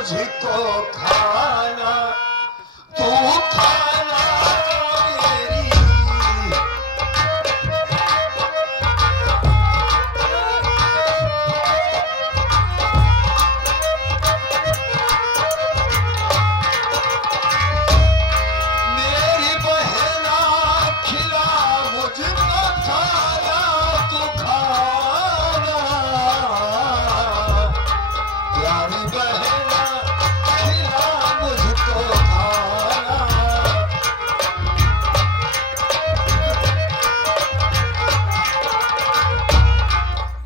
मुझको खाना, तू खाना मेरी। मेरी बहना खिला मुझको खाना, तू खाना। प्यारी बहना खिला मुझको खाना।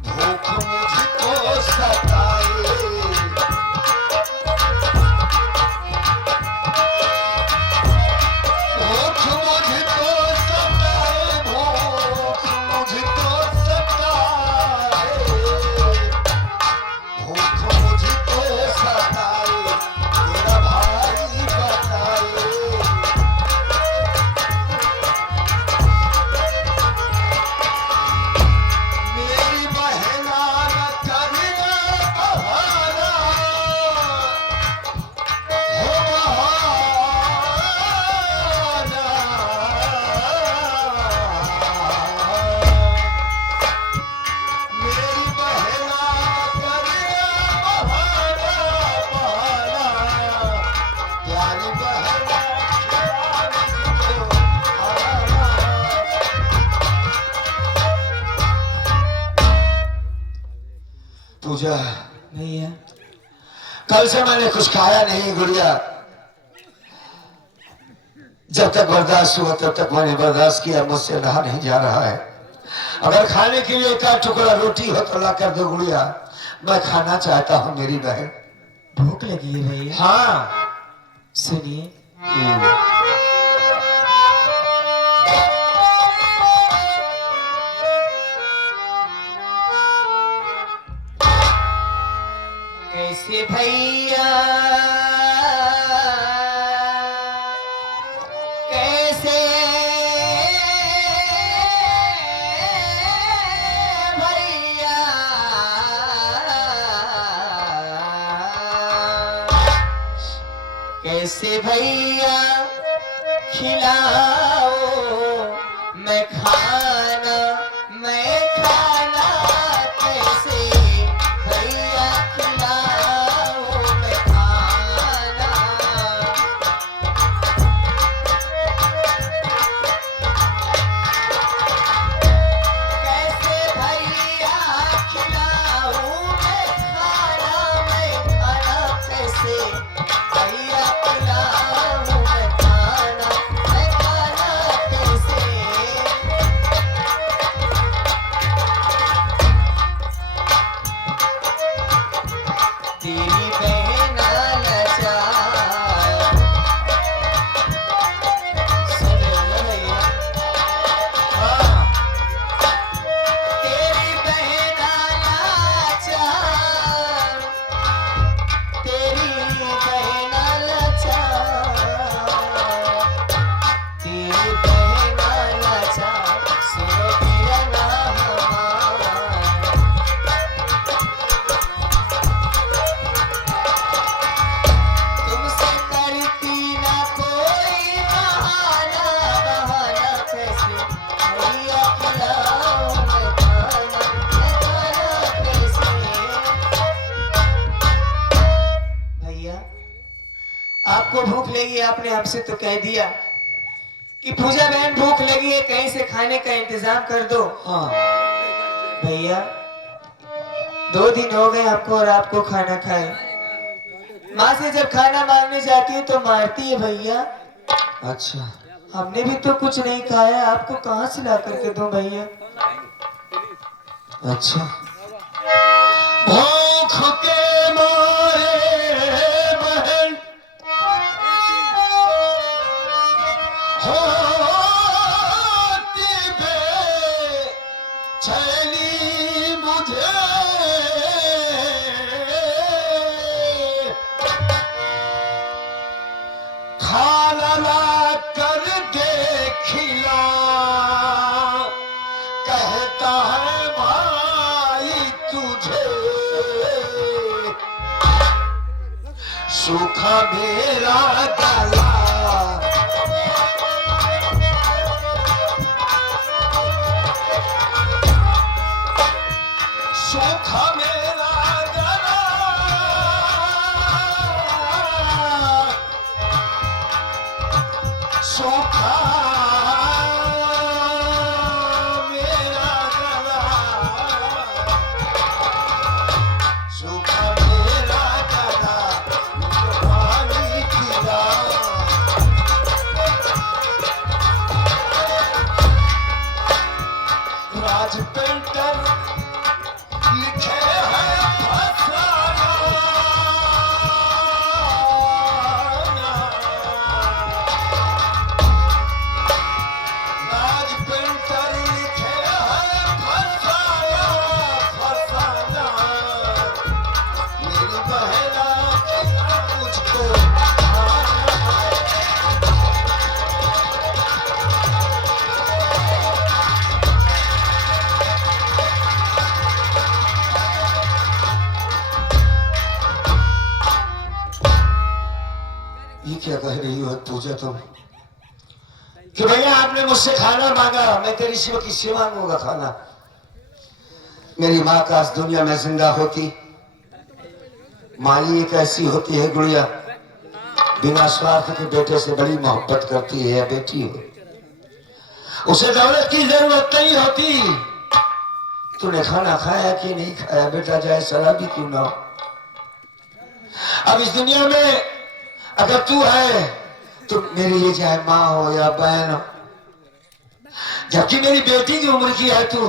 भूख मुझको सताए, भूख मुझको सताए, भूख मुझको सताए, भूख मुझको सताए, तेरा भाई बताए। मेरी बहना न करिए बहाना, हो बहाना। मेरी बहना न करिए बहाना, बहाना। प्यारी बहना खिला मुझको खाना। पूजा, भैया कल से मैंने कुछ खाया नहीं गुड़िया। जब तक बर्दाश्त हुआ तब तक मैंने बर्दाश्त किया, मुझसे रहा नहीं जा रहा है। अगर खाने के लिए एक आध टुकड़ा रोटी हो तो ला कर दो गुड़िया, मैं खाना चाहता हूँ मेरी बहन। भूख लगी है भैया। हाँ। सुनिए, कैसे भैया कैसे भैया कैसे भैया खिलाओ मैं खाना, मैं खाना कैसे भैया खिलाओ मैं खाना। कैसे भैया खिलाऊं मैं खाना, मैं खाना कैसे भैया खिलाऊं मैं खाना, मैं खाना कैसे। तेरी बहन लाचार, सुन लो भैया, तेरी बहन लाचार, तेरी बहन लाचार, तेरी बहन लाचार, सुनो पिया ना हमारा। तुमसे करती ना कोई बहाना, बहाना कैसे भैया खिलाओ मैं खाना, मैं खाना कैसे। भैया आपको भूख लगी, आपने हमसे तो कह दिया कि पूजा बहन भूख लगी है, कहीं से खाने का इंतजाम कर दो। हाँ। भैया 2 दिन हो गए हमको और आपको खाना खाए। माँ से जब खाना मांगने जाती हूँ तो मारती है भैया। अच्छा। हमने भी तो कुछ नहीं खाया, आपको कहाँ से ला करके दूं भैया। अच्छा। भूख के मारे बहन होती बेचैनी मुझे, खाना ला कर दे खिला, कहता है भाई तुझे। सूखा मेरा गला, सूखा मेरा गला, सूखा मेरा गला, सूखा मेरा गला, मुझे पानी पिला। राज पेंटर लिखे हैं फसाना, राज पेंटर लिखे हैं फसाना, फसाना, मेरी बहना किया मुझको खाना। ये क्या कह रही हो पूजा तुम, कि भैया आपने मुझसे खाना मांगा, मैं तेरी शिव की सेवा मांगूंगा खाना। मेरी माँ काश दुनिया में जिंदा होती। माँ एक ऐसी होती है गुड़िया, बिना स्वार्थ के बेटे से बड़ी मोहब्बत करती है। या बेटी हो, उसे दौलत की जरूरत नहीं होती। तूने खाना खाया कि नहीं खाया बेटा, चाहे शराबी क्यों ना हो। अब इस दुनिया में अगर तू है तो मेरे लिए चाहे माँ हो या बहन हो, जबकि मेरी बेटी की उम्र की है तू।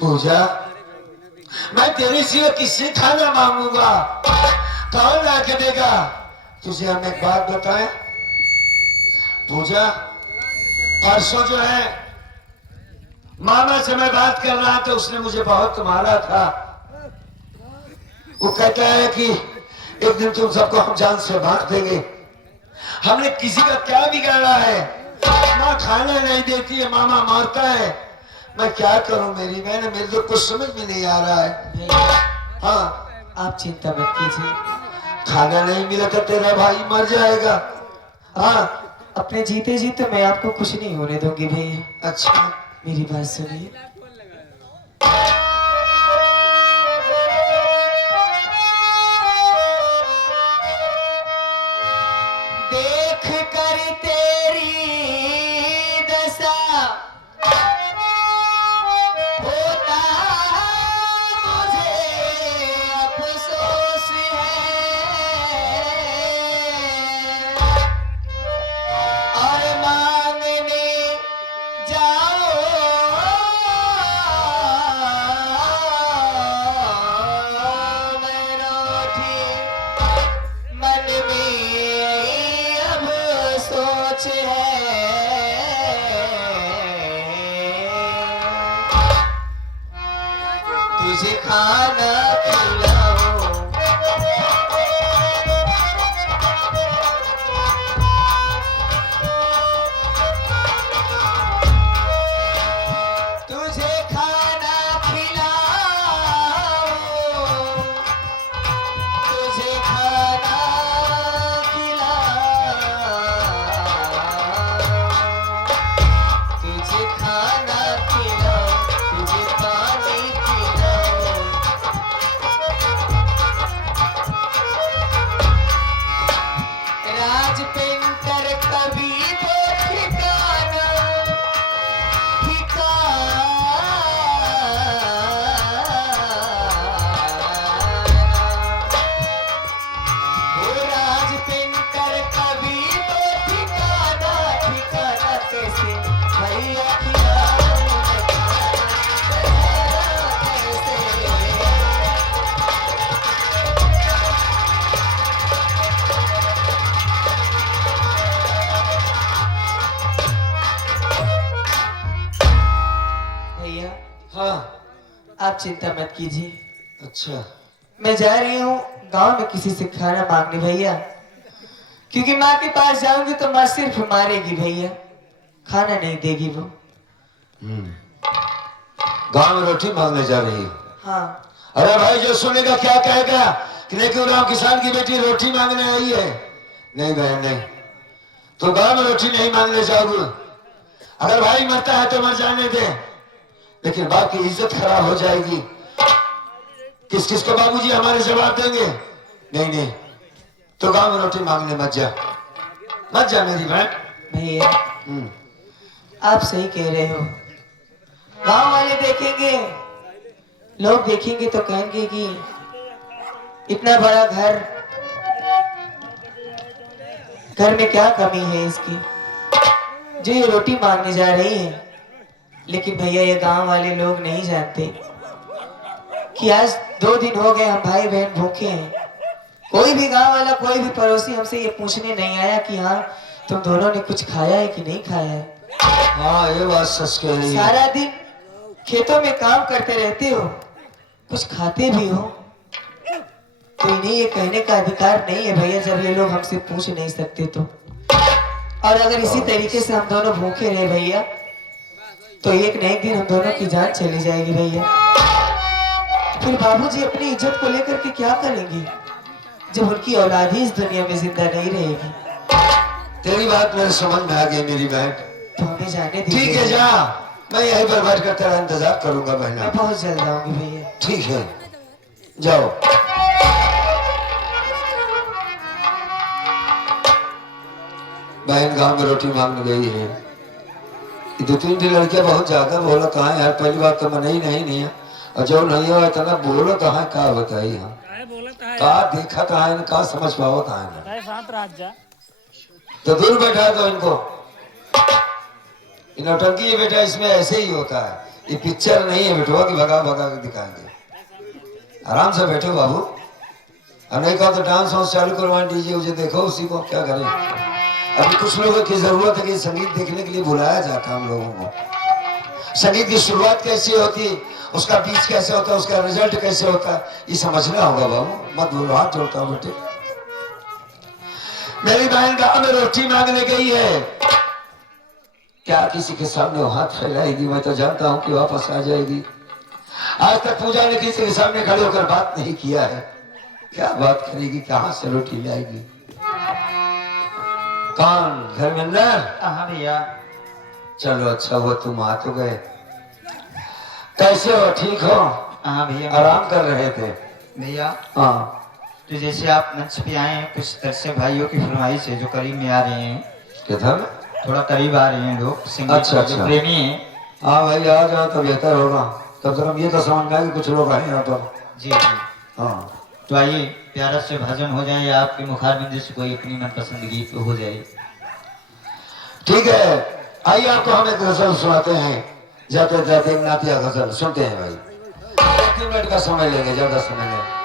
पूजा, मैं तेरे सिवा किससे खाना मांगूंगा, कौन ला के देगा? तुझे हम एक बात बताएं पूजा, परसों जो है मामा से मैं बात कर रहा था, उसने मुझे बहुत मारा था। वो कहता है कि एक दिन तुम सबको हम जान से मार देंगे। हमने किसी का क्या बिगाड़ा है? माँ खाना नहीं देती है, मामा मारता है। मैं क्या करूं मेरी बहन, मेरे को कुछ समझ में नहीं आ रहा है। हाँ, आप चिंता मत कीजिए, खाना नहीं मिला तो तेरा भाई मर जाएगा। हाँ, अपने जीते जी तो मैं आपको कुछ नहीं होने दूंगी भैया। अच्छा, मेरी बात सुनिए। देख कर तेरी दशा होता मुझे अफसोस है, और मांगने जाओ मैं रोटी, मन में अब सोच है, तुझे खाना खिलाऊं, तुझे खाना खिलाऊं, तुझे खाना खिलाऊं, तुझे खाना खिलाऊं, तुझे पानी पिलाऊं। राज पेंटर कभी वो ठिकाना, वो राज पेंटर कभी वो ठिकाना, ठिकाना कैसे भैया खिलाऊं मैं खाना कैसे। भैया हाँ, आप चिंता मत कीजिए, अच्छा, मैं जा रही हूँ गांव में किसी से खाना मांगने भैया, क्योंकि माँ के पास जाऊंगी तो माँ सिर्फ मारेगी भैया, खाना नहीं देगी वो। गांव में रोटी मांगने जा रही हो? हाँ, अरे भाई, जो सुनेगा क्या कहेगा कि नहीं क्यों राम किसान की बेटी रोटी मांगने आई है? नहीं बहन नहीं, तो गांव में रोटी नहीं मांगने जाओगे। अगर भाई मरता है तो मर जाने दे, लेकिन बाप की इज्जत खराब हो जाएगी। किस किस को बाबूजी हमारे जवाब देंगे? नहीं नहीं, तो गांव में रोटी मांगने मत जा, मत जा मेरी बहन। भैया आप सही कह रहे हो। गांव वाले देखेंगे, लोग देखेंगे तो कहेंगे कि इतना बड़ा घर में क्या कमी है इसकी, जो ये रोटी मांगने जा रही है। लेकिन भैया ये गांव वाले लोग नहीं जानते कि आज 2 दिन हो गए हम भाई बहन भूखे हैं। कोई भी गांव वाला, कोई भी पड़ोसी हमसे ये पूछने नहीं आया कि हाँ तुम दोनों ने कुछ खाया है कि नहीं खाया है। हाँ ये बात सच कह रही है। सारा दिन खेतों में काम करते रहते हो, कुछ खाते भी हो, तो इन्हें ये कहने का अधिकार नहीं है भैया जब ये लोग हमसे पूछ नहीं सकते तो। और अगर इसी तरीके से हम दोनों भूखे रहे भैया तो एक न एक दिन हम दोनों की जान चली जाएगी भैया। फिर बाबूजी अपनी इज्जत को लेकर के क्या करेंगे जब उनकी औलाद ही इस दुनिया में जिंदा नहीं रहेगी। तेरी बात मेरे समझ में आ गई मेरी बहन। तो हमें जाने दीजिए। ठीक है जा, मैं यहीं पर बैठ कर तेरा इंतजार करूंगा बहना। मैं बहुत जल्द आऊंगी भैया। ठीक है जाओ। बहन गांव में रोटी मांगने गई है। 2-3 लड़कियां बहुत ज्यादा बोला कहा यार, पहली बात तो मन ही नहीं है, और जो नहीं हो इतना बोलो कहा का बताई। हाँ कहा देखा कहा है, कहा समझ पाओ कहा है। तो दूर बैठा दो इनको। नौटंकी है बेटा, इसमें ऐसे ही होता है। ये पिक्चर नहीं है बेटो कि भगा भगा के दिखाएंगे। आराम से बैठो बाबू, अब नहीं कहा तो डांस वांस चालू करवा दीजिए, उसे देखो उसी को क्या करें। अभी कुछ लोगों की जरूरत है कि संगीत देखने के लिए बुलाया जाता है हम लोगों को। संगीत की शुरुआत कैसी होती है, उसका बीच कैसे होता है, उसका रिजल्ट कैसे होता है, ये समझना होगा बाबू। मत बोलो, हाथ जोड़ता हूँ बेटे। मेरी बहन गांव में रोटी मांगने गई है, क्या किसी के सामने वो हाथ फैलाएगी? मैं तो जानता हूं कि वापस आ जाएगी। आज तक पूजा ने किसी के सामने खड़े होकर बात नहीं किया है, क्या बात करेगी, कहां से रोटी लाएगी? कौन घर में अंदर? हाँ भैया। चलो अच्छा हुआ तुम आ तो गए। कैसे हो, ठीक हो? हाँ भैया। आराम कर रहे थे भैया हाँ। तो जैसे आप मंच पे आए हैं, कुछ तरसे भाइयों की फरमाइश है जो करीब में आ रहे हैं, किधर? थोड़ा करीब आ रहे हैं लोग संगीत अच्छा, के जो अच्छा। प्रेमी हैं। हाँ भाई आ जाओ तो बेहतर होगा, तब तक हम ये तो समझ में आए कि कुछ लोग आए यहाँ तो। जी जी। हाँ तो आइए प्यारा से भजन हो जाए या आपके मुखारबिंद से कोई अपनी मनपसंद गीत हो जाए। ठीक है, आइए आपको हम एक गजल सुनाते हैं। जाते जाते नातिया गजल सुनते हैं भाई। 3 मिनट का समय लेंगे, ज्यादा समय लेंगे।